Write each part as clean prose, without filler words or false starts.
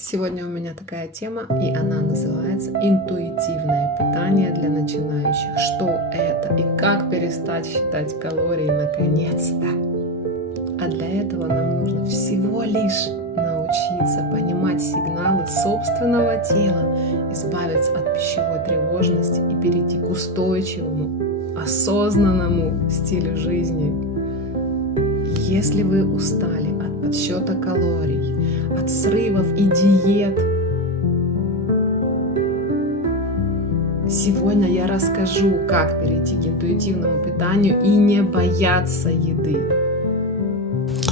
Сегодня у меня такая тема, и она называется «Интуитивное питание для начинающих». Что это и как перестать считать калории наконец-то? А для этого нам нужно всего лишь научиться понимать сигналы собственного тела, избавиться от пищевой тревожности и перейти к устойчивому, осознанному стилю жизни. Если вы устали от подсчета калорий, от срывов и диет, сегодня я расскажу, как перейти к интуитивному питанию и не бояться еды.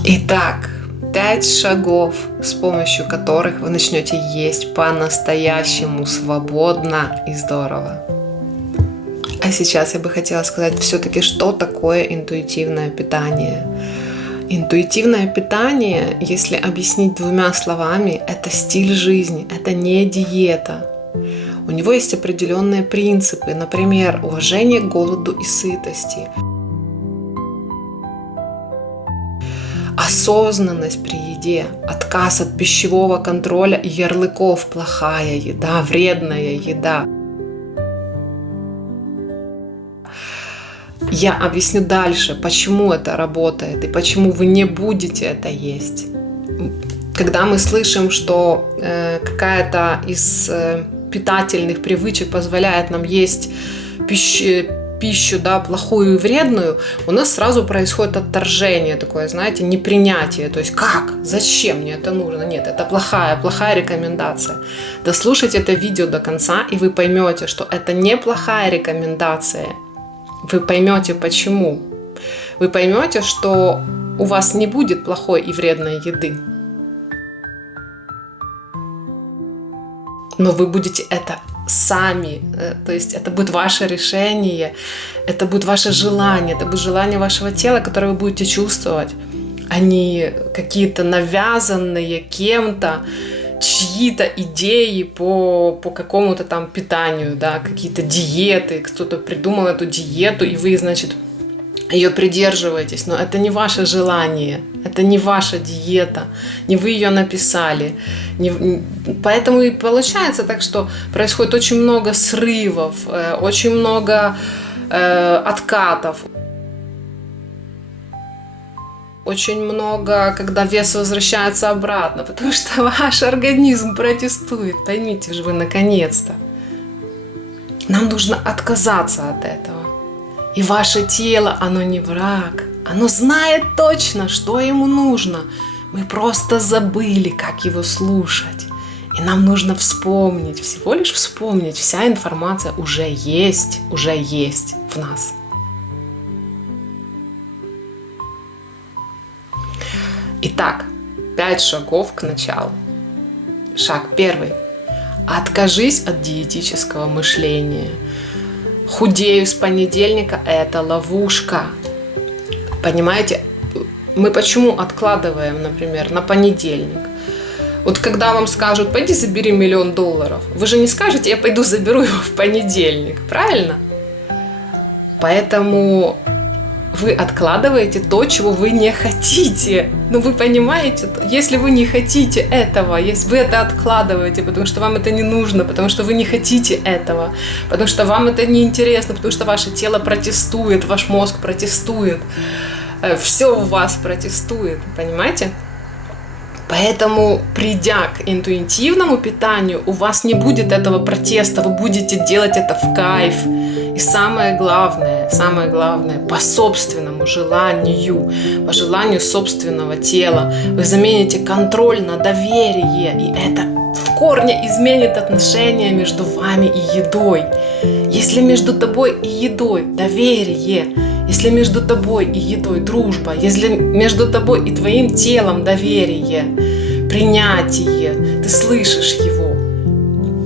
Итак, 5 шагов, с помощью которых вы начнете есть по-настоящему свободно и здорово. А сейчас я бы хотела сказать все-таки, что такое интуитивное питание. Интуитивное питание, если объяснить двумя словами, это стиль жизни, это не диета. У него есть определенные принципы, например, уважение к голоду и сытости, осознанность при еде, отказ от пищевого контроля и ярлыков: плохая еда, вредная еда. Я объясню дальше, почему это работает и почему вы не будете это есть. Когда мы слышим, что какая-то из питательных привычек позволяет нам есть пищу, да, плохую и вредную, у нас сразу происходит отторжение такое, знаете, непринятие. То есть как? Зачем мне это нужно? Нет, это плохая рекомендация. Дослушайте это видео до конца, и вы поймете, что это не плохая рекомендация. Вы поймете почему. Вы поймете, что у вас не будет плохой и вредной еды. Но вы будете это сами. То есть это будет ваше решение, это будет ваше желание, это будет желание вашего тела, которое вы будете чувствовать, а не какие-то навязанные кем-то чьи-то идеи по какому-то там питанию, да, какие-то диеты, кто-то придумал эту диету, и вы, значит, ее придерживаетесь, но это не ваше желание, это не ваша диета, не вы ее написали. Поэтому и получается так, что происходит очень много срывов, очень много откатов. Очень много, когда вес возвращается обратно, потому что ваш организм протестует. Поймите же вы, наконец-то. Нам нужно отказаться от этого. И ваше тело, оно не враг. Оно знает точно, что ему нужно. Мы просто забыли, как его слушать. И нам нужно вспомнить, всего лишь вспомнить. Вся информация уже есть в нас. Итак, 5 шагов к началу. Шаг 1. Откажись от диетического мышления. Худею с понедельника – это ловушка. Понимаете, мы почему откладываем, например, на понедельник? Вот когда вам скажут: пойди забери $1 000 000, вы же не скажете: я пойду заберу его в понедельник, правильно? Поэтому вы откладываете то, чего вы не хотите. Ну, вы понимаете, если вы не хотите этого, если вы это откладываете, потому что вам это не нужно, потому что вы не хотите этого, потому что вам это не интересно, потому что ваше тело протестует, ваш мозг протестует, все у вас протестует, понимаете? Поэтому, придя к интуитивному питанию, у вас не будет этого протеста, вы будете делать это в кайф. И самое главное, по собственному желанию, по желанию собственного тела, вы замените контроль на доверие, и это в корне изменит отношения между вами и едой. Если между тобой и едой доверие, если между тобой и едой дружба, если между тобой и твоим телом доверие, принятие, ты слышишь его,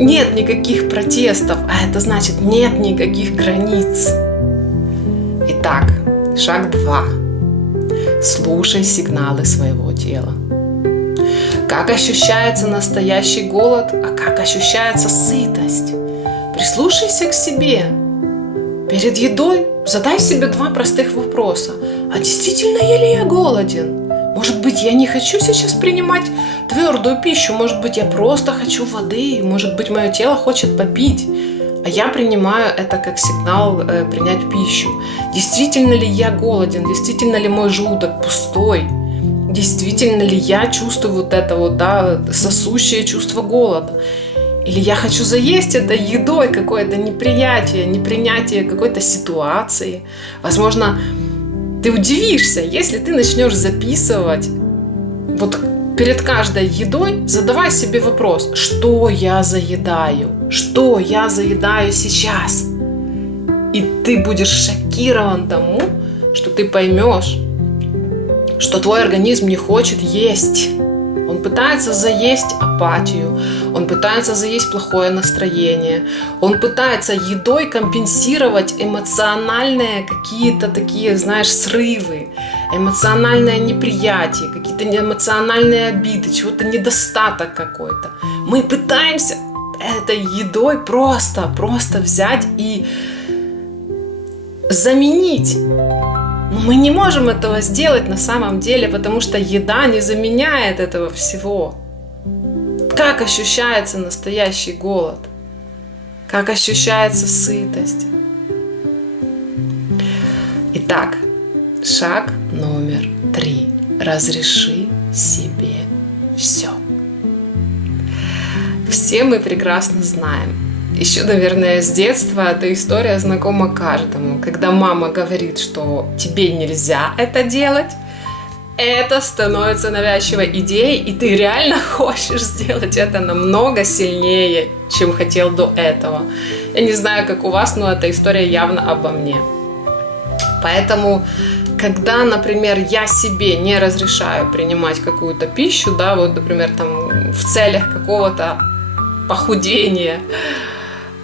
нет никаких протестов, а это значит нет никаких границ. Итак, шаг 2. Слушай сигналы своего тела. Как ощущается настоящий голод, а как ощущается сытость? Прислушайся к себе. Перед едой задай себе 2 простых вопроса. А действительно ли я голоден? Может быть, я не хочу сейчас принимать твердую пищу, может быть, я просто хочу воды, может быть, мое тело хочет попить, а я принимаю это как сигнал принять пищу. Действительно ли я голоден, действительно ли мой желудок пустой, действительно ли я чувствую вот это вот, да, сосущее чувство голода. Или я хочу заесть это едой, какое-то неприятие, непринятие какой-то ситуации. Возможно, ты удивишься, если ты начнешь записывать вот перед каждой едой, задавай себе вопрос, что я заедаю? Что я заедаю сейчас? И ты будешь шокирован тому, что ты поймешь, что твой организм не хочет есть. Он пытается заесть апатию, он пытается заесть плохое настроение, он пытается едой компенсировать эмоциональные какие-то такие, знаешь, срывы, эмоциональное неприятие, какие-то эмоциональные обиды, чего-то недостаток какой-то. Мы пытаемся этой едой просто взять и заменить. Но мы не можем этого сделать на самом деле, потому что еда не заменяет этого всего. Как ощущается настоящий голод? Как ощущается сытость? Итак, шаг номер 3. Разреши себе все. Все мы прекрасно знаем. Еще, наверное, с детства эта история знакома каждому. Когда мама говорит, что тебе нельзя это делать, это становится навязчивой идеей, и ты реально хочешь сделать это намного сильнее, чем хотел до этого. Я не знаю, как у вас, но эта история явно обо мне. Поэтому, когда, например, я себе не разрешаю принимать какую-то пищу, да, вот, например, там, в целях какого-то похудения,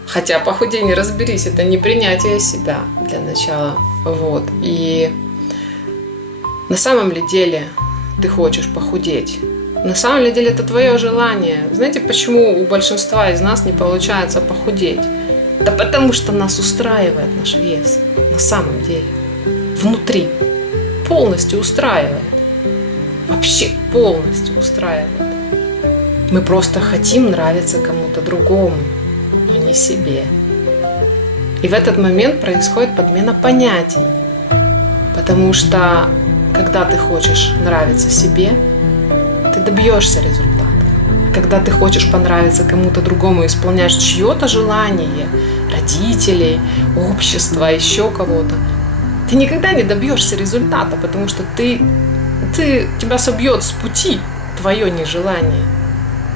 хотя похудение, разберись, это не принятие себя для начала. Вот. И на самом ли деле ты хочешь похудеть? На самом ли деле это твое желание? Знаете, почему у большинства из нас не получается похудеть? Да потому что нас устраивает наш вес. На самом деле. Внутри. Полностью устраивает. Вообще полностью устраивает. Мы просто хотим нравиться кому-то другому, но не себе. И в этот момент происходит подмена понятий. Потому что, когда ты хочешь нравиться себе, ты добьешься результатов. Когда ты хочешь понравиться кому-то другому, исполняешь чье-то желание, родителей, общества, еще кого-то, ты никогда не добьешься результата, потому что тебя собьет с пути твое нежелание.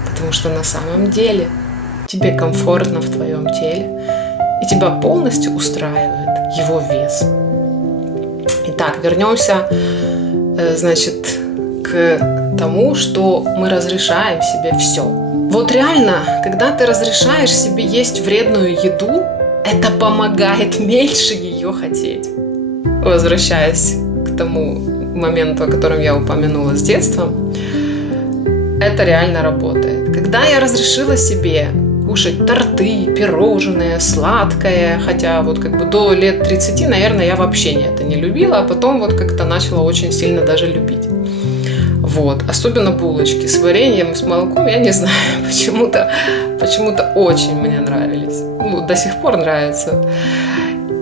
Потому что на самом деле тебе комфортно в твоем теле, и тебя полностью устраивает его вес. Итак, вернемся, значит, к тому, что мы разрешаем себе все. Вот реально, когда ты разрешаешь себе есть вредную еду, это помогает меньше ее хотеть. Возвращаясь к тому моменту, о котором я упомянула с детства, это реально работает. Когда я разрешила себе кушать торты, пирожные, сладкое, хотя вот как бы до лет 30, наверное, я вообще это не любила, а потом вот как-то начала очень сильно даже любить. Вот. Особенно булочки с вареньем, с молоком, я не знаю, почему-то очень мне нравились. Ну, до сих пор нравятся.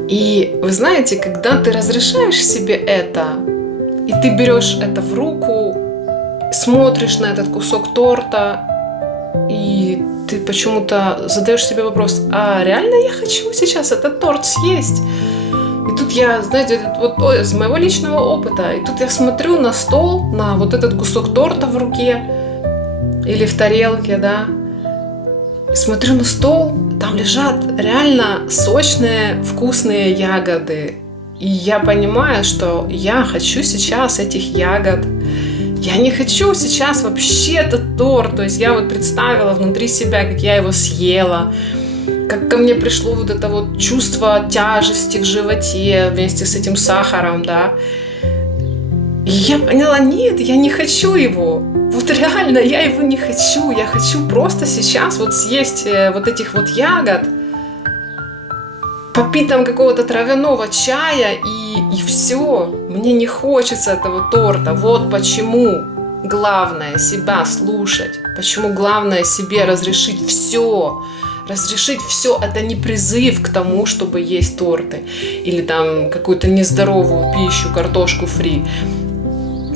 И вы знаете, когда ты разрешаешь себе это, и ты берешь это в руку, смотришь на этот кусок торта, и ты почему-то задаешь себе вопрос, а реально я хочу сейчас этот торт съесть? И тут я, знаете, вот из моего личного опыта, и тут я смотрю на стол, на вот этот кусок торта в руке или в тарелке, да, и смотрю на стол, там лежат реально сочные, вкусные ягоды. И я понимаю, что я хочу сейчас этих ягод. Я не хочу сейчас вообще этот торт. То есть я вот представила внутри себя, как я его съела, как ко мне пришло вот это вот чувство тяжести в животе вместе с этим сахаром, да. И я поняла, нет, я не хочу его. Вот реально, я его не хочу. Я хочу просто сейчас вот съесть вот этих вот ягод, попить там какого-то травяного чая и все. мне не хочется этого торта. Вот почему главное себя слушать, почему главное себе разрешить все. Разрешить все — это не призыв к тому, чтобы есть торты или там какую-то нездоровую пищу, картошку фри.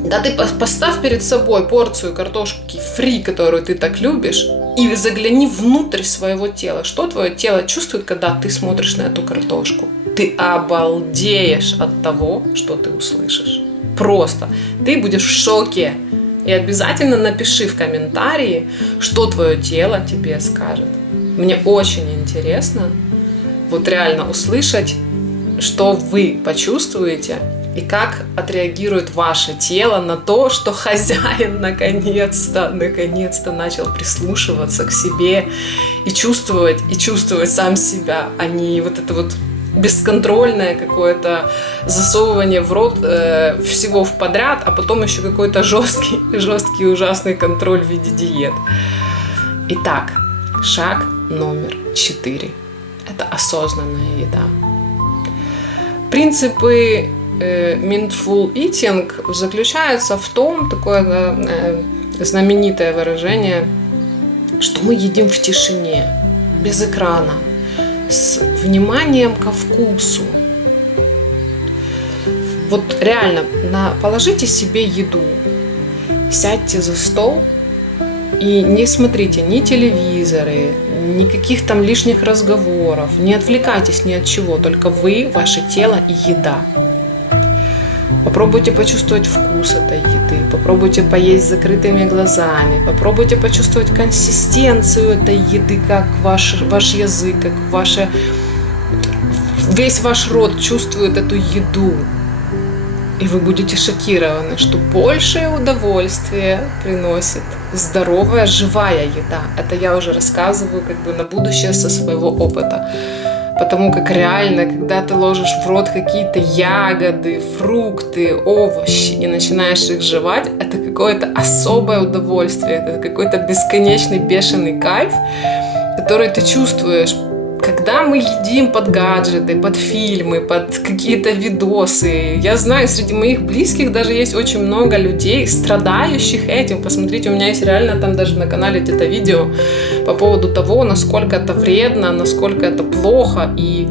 Да ты поставь перед собой порцию картошки фри, которую ты так любишь, и загляни внутрь своего тела. Что твое тело чувствует, когда ты смотришь на эту картошку? Ты обалдеешь от того, что ты услышишь. Просто. Ты будешь в шоке. И обязательно напиши в комментарии, что твое тело тебе скажет. Мне очень интересно вот реально услышать, что вы почувствуете и как отреагирует ваше тело на то, что хозяин наконец-то начал прислушиваться к себе и чувствовать сам себя, а не вот это вот бесконтрольное какое-то засовывание в рот всего в подряд, а потом еще какой-то жесткий ужасный контроль в виде диет. Итак, шаг номер 4. Это осознанная еда. Принципы Mindful Eating заключаются в том, такое знаменитое выражение, что мы едим в тишине, без экрана, с вниманием ко вкусу. Вот реально, положите себе еду, сядьте за стол и не смотрите ни телевизоры, никаких там лишних разговоров, не отвлекайтесь ни от чего, только вы, ваше тело и еда. Попробуйте почувствовать вкус этой еды, попробуйте поесть с закрытыми глазами, попробуйте почувствовать консистенцию этой еды, как ваш язык, как весь ваш рот чувствует эту еду. И вы будете шокированы, что большее удовольствие приносит здоровая, живая еда. Это я уже рассказываю как бы на будущее со своего опыта. Потому как реально, когда ты ложишь в рот какие-то ягоды, фрукты, овощи и начинаешь их жевать, это какое-то особое удовольствие, это какой-то бесконечный бешеный кайф, который ты чувствуешь. Когда мы едим под гаджеты, под фильмы, под какие-то видосы, я знаю, среди моих близких даже есть очень много людей, страдающих этим. Посмотрите, у меня есть реально там даже на канале где-то видео по поводу того, насколько это вредно, насколько это плохо и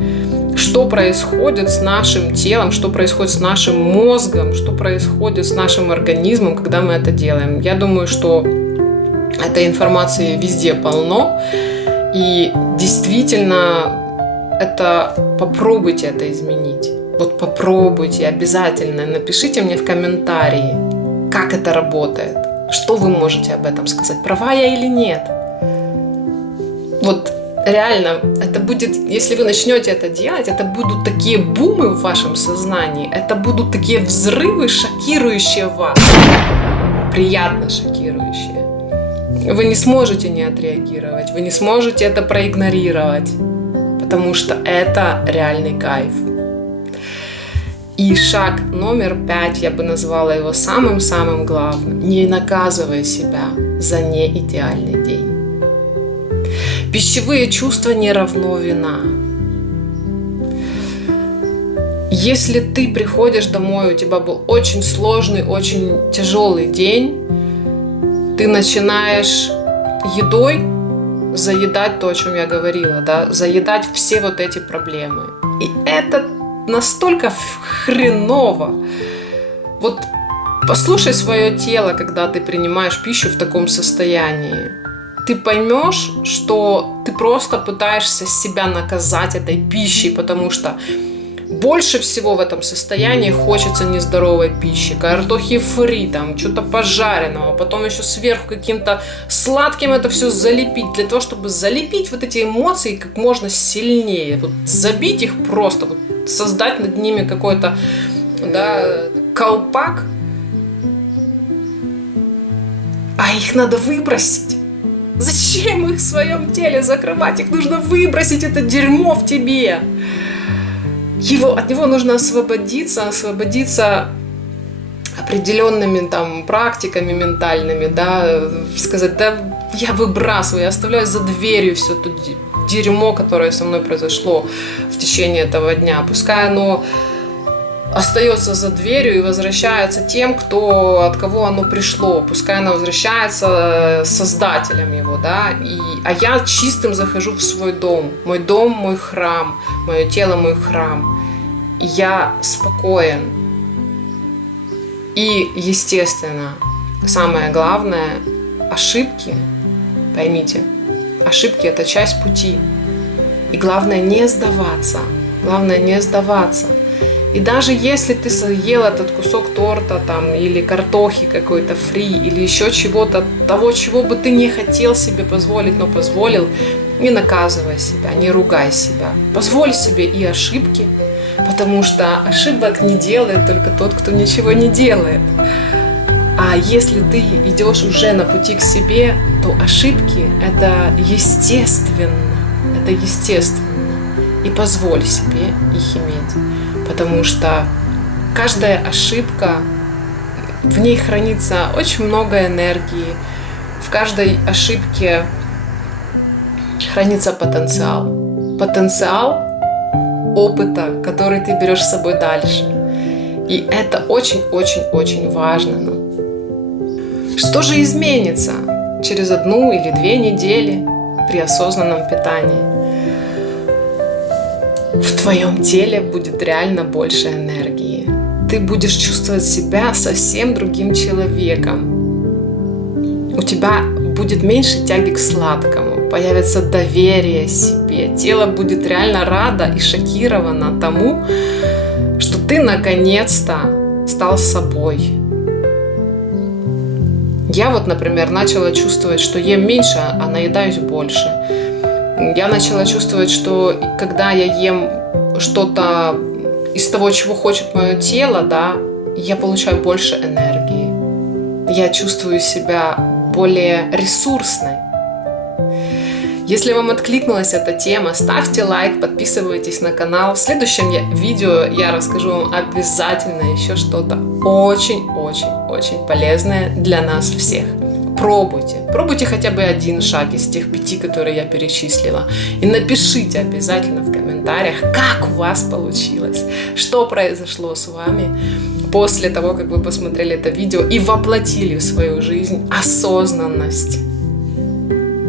что происходит с нашим телом, что происходит с нашим мозгом, что происходит с нашим организмом, когда мы это делаем. Я думаю, что этой информации везде полно. И действительно, попробуйте это изменить. Вот попробуйте обязательно. Напишите мне в комментарии, как это работает. Что вы можете об этом сказать? Права я или нет? Вот реально, это будет, если вы начнете это делать, это будут такие бумы в вашем сознании, это будут такие взрывы, шокирующие вас. Приятно шокирующие. Вы не сможете не отреагировать, вы не сможете это проигнорировать, потому что это реальный кайф. И шаг номер 5, я бы назвала его самым-самым главным. Не наказывай себя за неидеальный день. Пищевые чувства не равно вина. Если ты приходишь домой, у тебя был очень сложный, очень тяжелый день, ты начинаешь едой заедать то, о чем я говорила, да, заедать все вот эти проблемы. И это настолько хреново. Вот послушай свое тело, когда ты принимаешь пищу в таком состоянии. Ты поймешь, что ты просто пытаешься себя наказать этой пищей, потому что больше всего в этом состоянии хочется нездоровой пищи, картохи фри, там, что-то пожаренного, потом еще сверху каким-то сладким это все залепить, для того, чтобы залепить вот эти эмоции как можно сильнее, вот забить их просто, вот создать над ними какой-то, да, колпак, а их надо выбросить. Зачем их в своем теле закрывать? Их нужно выбросить, это дерьмо в тебе. От него нужно освободиться определенными там практиками ментальными, да, сказать, да, я выбрасываю, я оставляю за дверью все то дерьмо, которое со мной произошло в течение этого дня. Пускай оно остается за дверью и возвращается тем, от кого оно пришло. Пускай оно возвращается создателем его, да. А я чистым захожу в свой дом. Мой дом, мой храм, мое тело, мой храм. И я спокоен. И, естественно, самое главное, ошибки, поймите, ошибки – это часть пути. И главное не сдаваться. Главное не сдаваться. И даже если ты съел этот кусок торта там, или картохи какой-то фри, или еще чего-то, того, чего бы ты не хотел себе позволить, но позволил, не наказывай себя, не ругай себя. Позволь себе и ошибки, потому что ошибок не делает только тот, кто ничего не делает. А если ты идешь уже на пути к себе, то ошибки – это естественно. Это естественно. И позволь себе их иметь. Потому что каждая ошибка, в ней хранится очень много энергии. В каждой ошибке хранится потенциал. Потенциал опыта, который ты берешь с собой дальше. И это очень-очень-очень важно. Что же изменится через 1 или 2 недели при осознанном питании? В твоем теле будет реально больше энергии. Ты будешь чувствовать себя совсем другим человеком. У тебя будет меньше тяги к сладкому, появится доверие себе. Тело будет реально радо и шокировано тому, что ты наконец-то стал собой. Я вот, например, начала чувствовать, что ем меньше, а наедаюсь больше. Я начала чувствовать, что когда я ем что-то из того, чего хочет мое тело, да, я получаю больше энергии. Я чувствую себя более ресурсной. Если вам откликнулась эта тема, ставьте лайк, подписывайтесь на канал. В следующем видео я расскажу вам обязательно еще что-то очень-очень-очень полезное для нас всех. Пробуйте. Пробуйте хотя бы 1 шаг из тех 5, которые я перечислила. И напишите обязательно в комментариях, как у вас получилось, что произошло с вами после того, как вы посмотрели это видео и воплотили в свою жизнь осознанность.